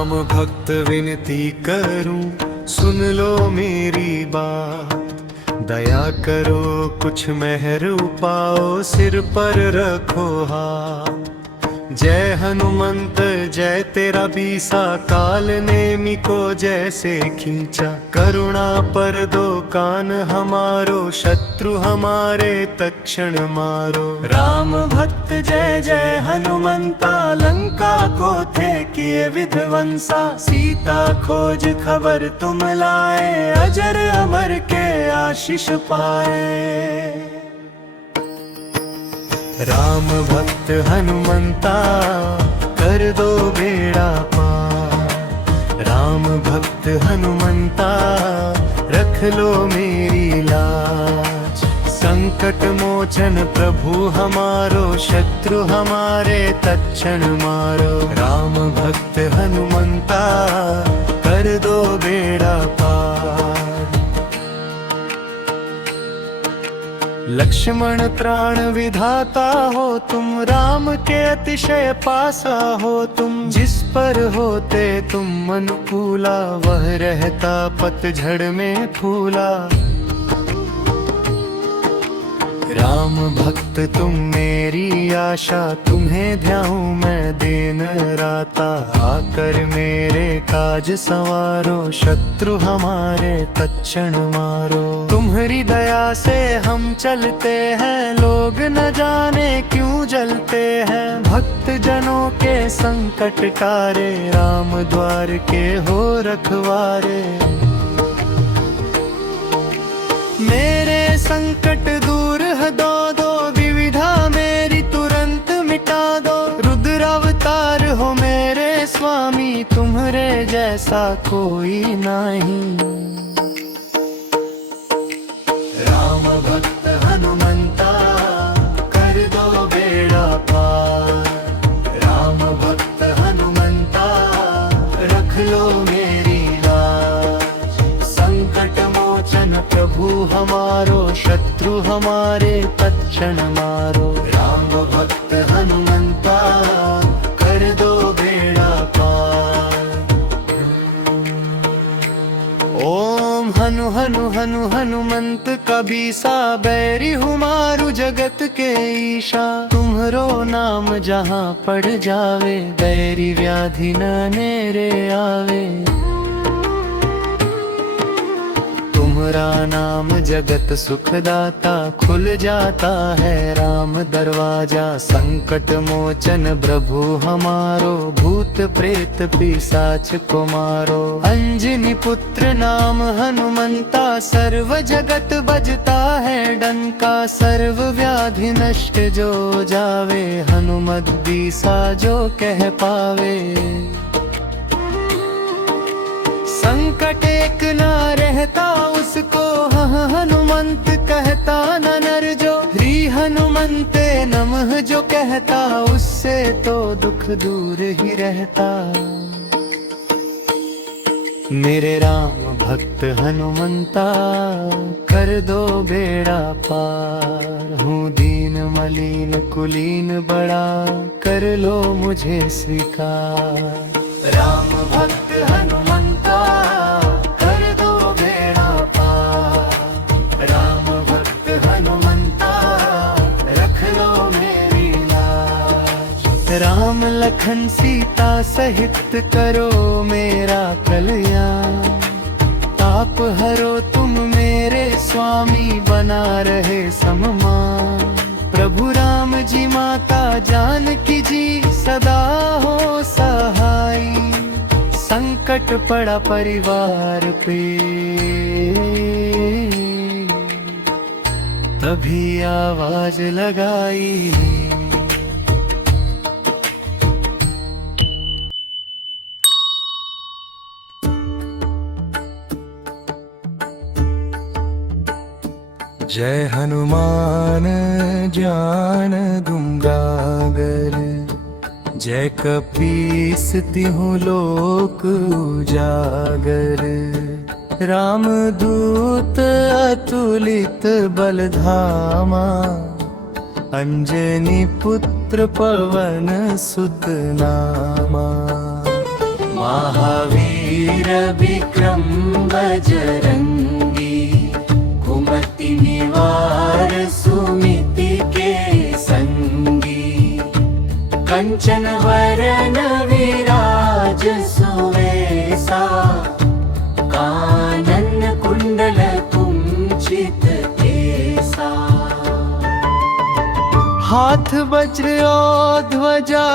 राम भक्त विनती करूं, सुन लो मेरी बात। दया करो कुछ मेहर पाओ, सिर पर रखो हाथ। जय हनुमंत जय तेरा बीसा, काल नेमि को जैसे खींचा। करुणा पर दो कान हमारो, शत्रु हमारे तक्षण मारो। राम भक्त जय जय हनुमंता, लंका को थे किए विध्वंसा। सीता खोज खबर तुम लाए, अजर अमर के आशीष पाए। राम भक्त हनुमंता, कर दो बेड़ा पार। राम भक्त हनुमंता, रख लो मेरी लाज। संकट मोचन प्रभु हमारो, शत्रु हमारे तक्षण मारो। राम भक्त हनुमंता, कर दो बेड़ा पार। लक्ष्मण प्राण विधाता हो तुम, राम के अतिशय पासा हो तुम। जिस पर होते तुम अनुकूला, वह रहता पतझड़ में फूला। राम भक्त तुम मेरी आशा, तुम्हें ध्याऊं मैं दिन राता। आकर मेरे काज संवारो, शत्रु हमारे तक्षण मारो। तुम्हारी दया से हम चलते हैं, लोग न जाने क्यों जलते हैं। भक्त जनों के संकट टारे, राम द्वार के हो रखवारे। मेरे संकट दूर दो दो, विविधा मेरी तुरंत मिटा दो। रुद्र अवतार हो मेरे स्वामी, तुम्हारे जैसा कोई नहीं। राम भक्त हनुमंता, कर दो बेड़ा पार। राम भक्त हनुमंता, रख लो मेरी लाज। संकट मोचन प्रभु हमारो, शत्रु हमारे तक्षण मारो। राम भक्त हनुमंता, कर दो बेड़ा पार। ओम हनु हनु हनु हनुमंत कबीसा, बैरी हुमारू जगत के ईशा। तुम्हरो नाम जहाँ पड़ जावे, बैरी व्याधि न नेरे आवे। तुम्हारा नाम जगत सुखदाता, खुल जाता है राम दरवाजा। संकट मोचन प्रभु हमारो, भूत प्रेत पिशाच को मारो। अंजनी पुत्र नाम हनुमंता, सर्व जगत बजता है डंका। सर्व व्याधि नष्ट जो जावे, हनुमत बीसा जो कह पावे। संकट एक न रहता उसको, हनुमंत कहता न नर जो। श्री हनुमंते नमः जो कहता, उससे तो दुख दूर ही रहता। मेरे राम भक्त हनुमंता, कर दो बेड़ा पार। हूँ दीन मलिन कुलीन बड़ा, कर लो मुझे स्वीकार। राम भक्त हनुमंता, कर दो बेड़ा पार। राम भक्त हनुमंता, रख लो मेरी लाज। राम लखन सीता सहित करो मेरा कल्याण। ताप हरो तुम मेरे स्वामी, बना रहे सम्मान। प्रभु राम जी माता जानकी जी, सदा हो सहाय। संकट पड़ा परिवार पे, तभी आवाज लगाई। जय हनुमान ज्ञान दूंगागर, जय कपीस तिहुँ लोक उजागर। राम दूत अतुलित बल धामा, अंजनी पुत्र पवन सुत नामा। महावीर विक्रम बजरंगी, कुमति निवार सुमिति के संगी। कंचन वरन विराज सुवेसा, कानन कुंडल कुंचित केसा। हाथ वज्र और ध्वजा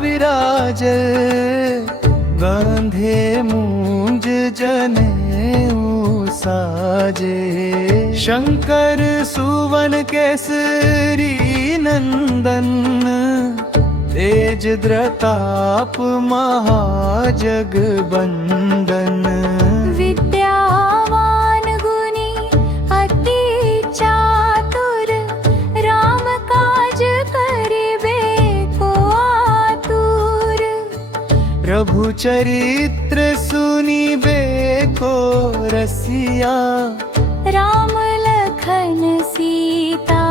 विराज, गंधे मूंज जनेऊ साजे। शंकर सुवन केसरी नंदन, तेज द्रताप महाजगबंदन। विद्यावान गुणी अति चातुर, राम काज करिबे को आतुर। प्रभु चरित्र सुनिबे को रसिया, राम लखन सीता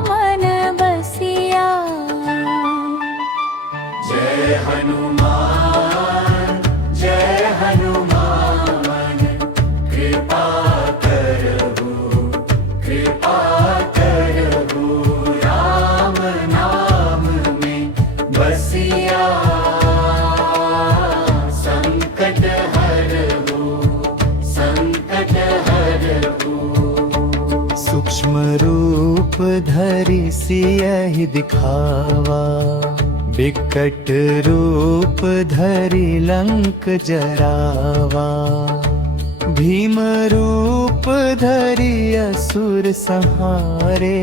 मन बसिया। जय हनुमान जय हनुमान, कृपा करहु राम नाम में बसिया। संकट हरहु सूक्ष्म रूप धरि सियहि दिखावा, विकट रूप धरि लंक जरावा। भीम रूप धरि असुर संहारे,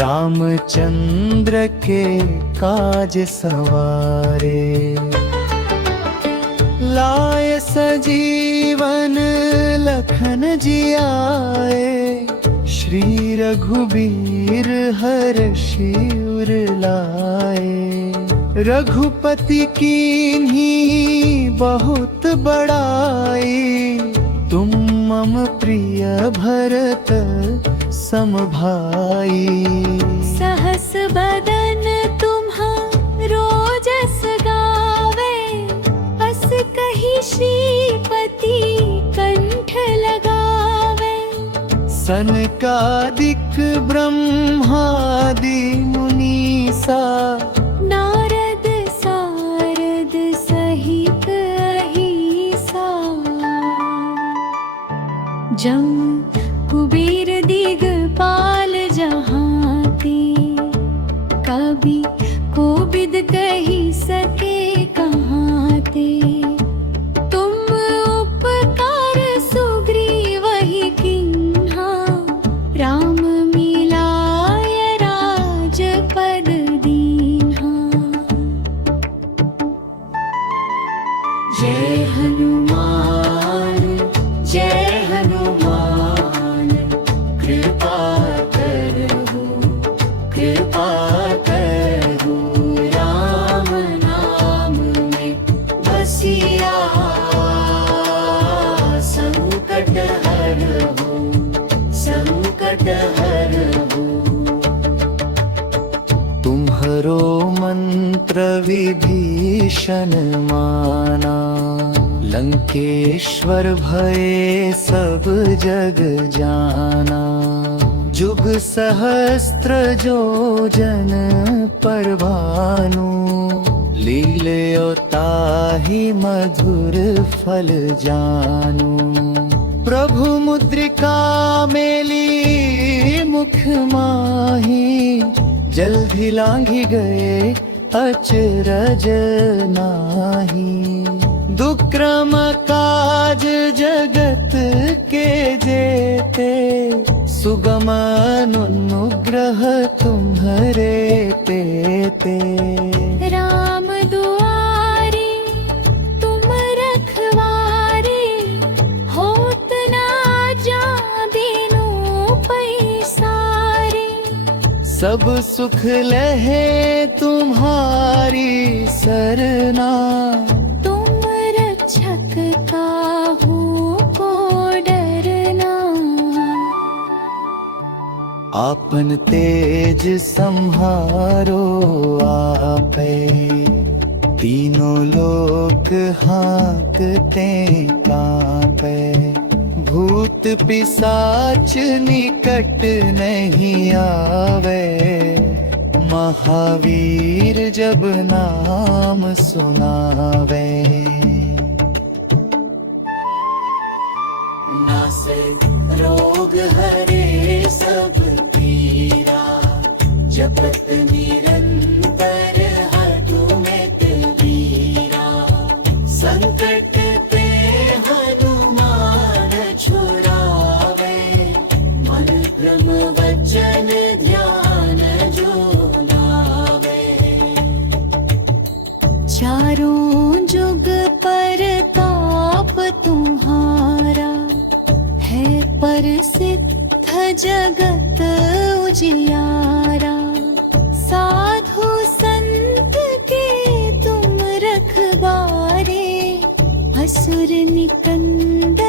रामचंद्र के काज सवारे। लाय सजीवन लखन जियाए, श्री रघुबीर हर्षि उर लाए। रघुपति कीन्ही बहुत बड़ाई, तुम मम प्रिय भरत सम भाई। सहस बदन तुम्हारो जस गावे, अस कहि श्रीपति कंठ लगावे। सनकादिक ब्रह्मादि मुनीसा, नारद सारद सहित अहिसा। जम कुबेर दिगपाल जहांते, कभी कोविद कही सके कहाते। तुम उपकार सुग्रीवहि कीन्हा, राम मिलाय राजपद दीन्हा। जय हनुमान जय हनुमान, कृपा करहु राम नाम में बसिया। संकट हरहु तुम्हरो मंत्र विभीषण माना। लंकेश्वर भये सब जग जाना, जुग सहस्त्र जो जन पर भानु। लील्यो ताहि मधुर फल जानू। प्रभु मुद्रिका मेली मुख माही, जल्दी लांघी गए अचरज नाही। दुक्रम काज जगत के जेते, सुगम अनुग्रह तुम्हरे तेते। राम दुआरे तुम रखवारे, होत ना जाबिनु पैसारे। सब सुख लहे तुम्हारी सरना, तुम रक्षक काहू को डरना। आपन तेज संहारो आपे, तीनों लोक हाँकते कांपे, भूत पिशाच निकट नहीं आवे, महावीर जब नाम सुनावे। नासे रोग हरे सब पीरा, जपत निरंतर हनुमत वीरा। संकट ते हनुमान छुड़ावे, मन भ्रम वचन ध्यान जो लावे। चारों जुग परताप तुम्हारा, है प्रसिद्ध जगत उजियारा। साधु संत के तुम रखवारे, असुर निकंदन